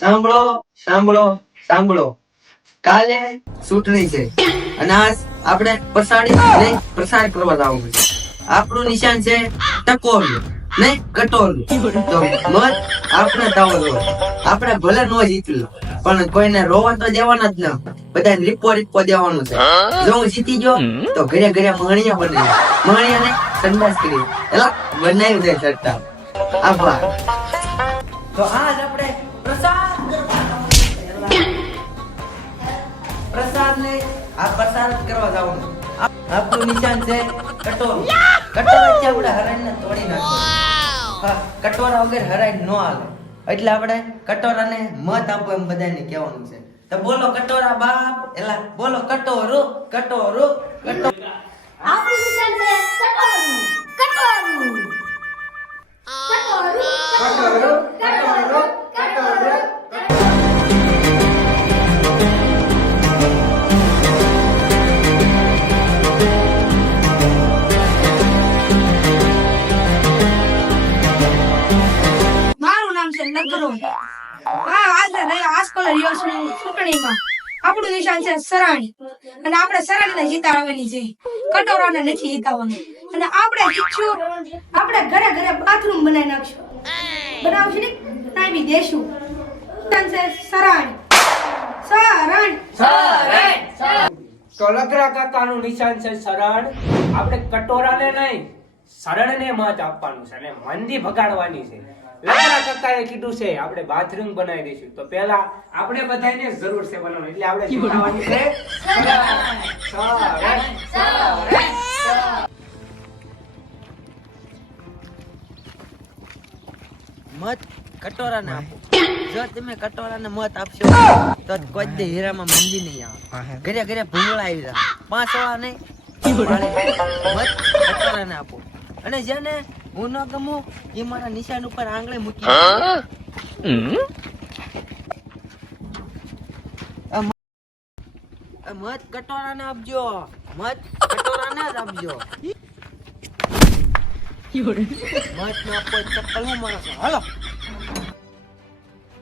સાંભળો સાંભળો સાંભળો. કાલે ચૂંટણી છે અને આજ આપણે પ્રસાડી પ્રસાર કરવા જવું છે. આપણું નિશાન છે ટકોર ને કટોરું તો મત આપણે દો આપણે ભલે ન જીતલો પણ કોઈને રોવા તો દેવાના જ ના. બધા રીપો રીપો દેવાનું છે. જો હું જીતી ગયો, તો ઘરે ઘરે મણિયા બને. મણિયા ને સંદાસ કરી એલા બનાવી દે સરતા આભાર. તો આજ આપણે આ પ્રસાદ કરવા જવાનું આપ- આપણું નિશાન છે કટોરો કટોરા છે આપણે હરાઈને તોડી નાખો હા કટોરા વગર હરાઈ નો આવે એટલે આપણે કટોરાને મત આપો એમ બધાને કહેવાનું છે. તો બોલો કટોરા બાપ એલા બોલો કટોરો કટોરો કટોરું રહી આસકોલ દિવસની ચૂંટણીમાં આપણું નિશાન છે સરાણી. અને આપણે સરાણીને જીતાડવાની છે. કટોરાને નથી જીતાવવાનું અને આપણે આપણે ઘરે ઘરે બાથરૂમ બનાવી નાખશું. બનાવશું ને? બનાવી દેશું. નિશાન છે સરાણી. સરાણી. તો લગરા કાકાનું નિશાન છે સરળ આપણે કટોરાને નહીં સરળને મત આપવાનું છે અને મંદી ભગાડવાની છે. લગરા કાકાએ કીધું છે આપણે બાથરૂમ બનાવી દઈશું. તો પહેલા આપણે બધાને જરૂર છે બનાવવાનું એટલે આપણે જીતાડવાની છે. મત કટોરાને આપો. જો તમે કટોરાને મત આપશો તો કોઈ દે હીરામાં મંદી નહીં આવે. ઘરે ઘરે ભૂંગળા આવી જાય. પાંચ વાળા નહીં. મત કટોરાને આપો. અને જેને હું ન ગમું એ મારા નિશાન ઉપર આંગળી મૂકી મત કટોરાને આપજો. મત કટોરાને જ આપજો. મત ન આપો ચપ્પલ હું મારો હાલો.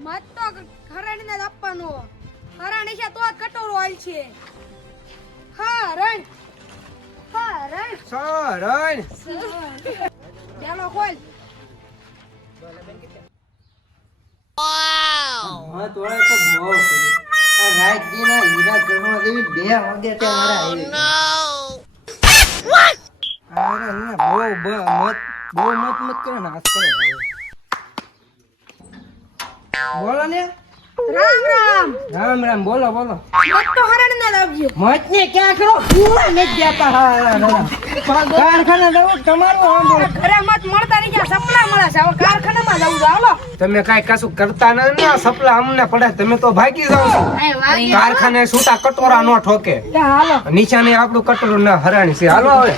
મત તો હરાણીને જ આપવાનો. હરાણી છે તો કટોરો હાલ છે હા હરણ સરળ. ચાલો ખોલ. વાળા તો બહુ આ રાત હીરા ઘરમાં દેવી બે વાગે તે મારા આવી અરે ના, બહુ બ- મત બહુ મત મત કરે નાશ કરે બોલો ને. રામ રામ. રામ રામ બોલો બોલો. મત તો હરાણીને જ આપજો મત ને ક્યાં કરો? પૂરા નથી દેતા. હા, હા, હા. કારખાને જવું તમારું આમ બોલો. ઘરે મત મળતા નહીં ગયા સપના મળે છે. હવે કારખાનામાં જવું છે. હાલો. તમે કઈ કશું કરતા ન ને સપલા અમને પડે તમે તો ભાગી જાવ છો. કારખાને છૂટા કટોરા નો ઠોકે. હાલો. નિશાને આપણું કટોરું ના હરાણી છે. હાલો હવે.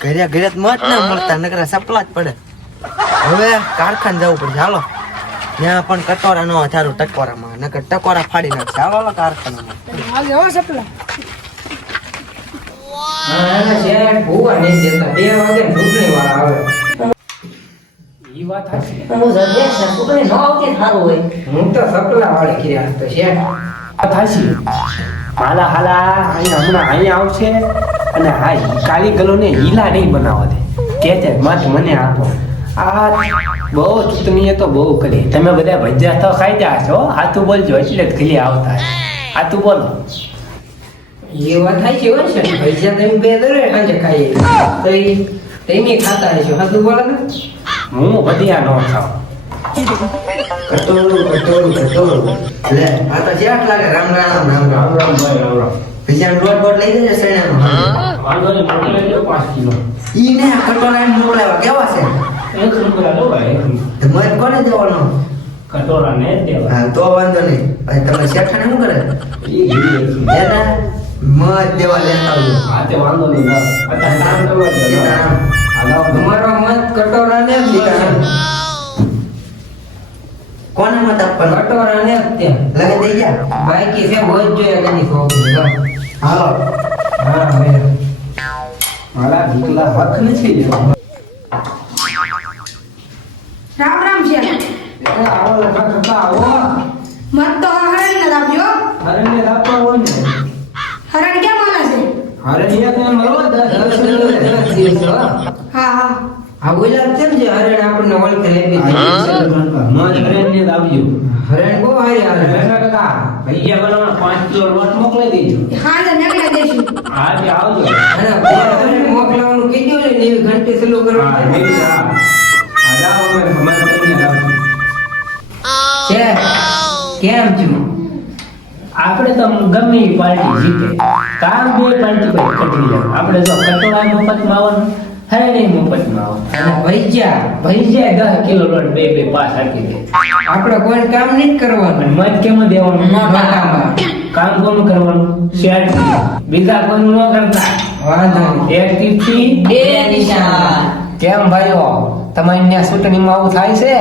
ઘરે ઘરે મત ના મળતા નકરા સપલા જ પડે. હવે કારખાન જવું પડશે. હાલો. ત્યાં પણ કટોરા નો થારું ટકોરામાં. નકર ટકોરા ફાડી નાખશે. હાલો હાલો કારખાનામાં. હાલે ઈ વાત હાચી. હું તો સપલા વાળી કર્યા તો છે. વાત હાલા હાલા અહીંયા હમણાં અહીંયા આવશે. અને હા કાળી ગલોને હીલા નહીં બનાવવા દે. કે છે મત મને આપો. આ બહુ ચૂંટણીએ તો બહુ કરી. તમે બધા ભજ્યા તો ખાઈ જા છો. હાથું બોલજો એટલે જ ખીલી આવતા હાથું બોલો. એ વાત થાય છે હોય છે પૈસા તમે બે દરે સાંજે ખાઈએ. તો એ તેની ખાતા હશો. હાથું બોલો ને. હું ભજીયા નો ખાઉં. કટોરું કટોરું કટોરું. લે આ તો જેટ લાગે. રામ રામ રામ રામ. રામ રામ રામ રામ. બીજા રોડ બોટ લઈ જજે સૈણામાં વાંધો નહીં મોકલી લેજો પાંચ કિલો. ઈ ને કટોરા એમ મોકલાવા કેવા છે? એક રૂપિયા લો ભાઈ તો મત કોને દેવાનો? કટોરા ને દેવા હા તો વાંધો નહીં. ભાઈ તમે શેઠાને શું કરે? ઈ ઘી એક રૂપિયા. એને મત દેવા લેતા આવજો. હા તે વાંધો નહીં લાવ. અત્યારે કામ કરવા દે, લાવ. સીતારામ. હા, લાવ. તમારો મત કટોરા ને. દીધા કોને મત આપવાનો? કટોરા ને જ ત્યાં. લગે દઈ ગયા? બાકી છે બહુ જ જોઈએ કદી ખોખું હાલો. હા ભાઈ મારા દીકલા હક નથી રામ રામ છે. એ આવો લખા આવો. મત તો હરણ ને હોય ને. હરણ ક્યાં માના છે? હરણ એક ને મળો દસ દસ. હા હા. આ ઓલા છે ને જે હરણ આપણને ઓળખે આપી મન હરણને જ આવજો. હરણ બહુ હારી હારે. લખા કાકા ભૈયા બનાવવા પાંચ કિલો લોટ મોકલી દેજો. હા તો મેકડા દેશું. આજે આવજો. અને હરણ મોકલાવાનું કીધું ને ને એવી ઘંટી ચાલુ હા હા. જાઓ અમે ભગવાન કરીને રાખજો છે? કેમ છું? આપણે તો ગમે પાર્ટી જીતે. કામ બે પાર્ટી પર કટરી જાય આપણે જો કટોળા મફત આવવાનું હરણે મફતમાં અને ભૈજા ભાઈ દસ કિલો લોટ બે બે પાસ આપી દે. આપણે કોઈ કામ નહીં કરવાનું. મત કેમ દેવાનું? કામ કોનું કરવાનું? શેર બીજા કોનું ન કરતા? વાંધો. એક તીરથી બે નિશાન. કેમ ભાઈઓ? તમારી ત્યાં ચૂંટણીમાં આવું થાય છે?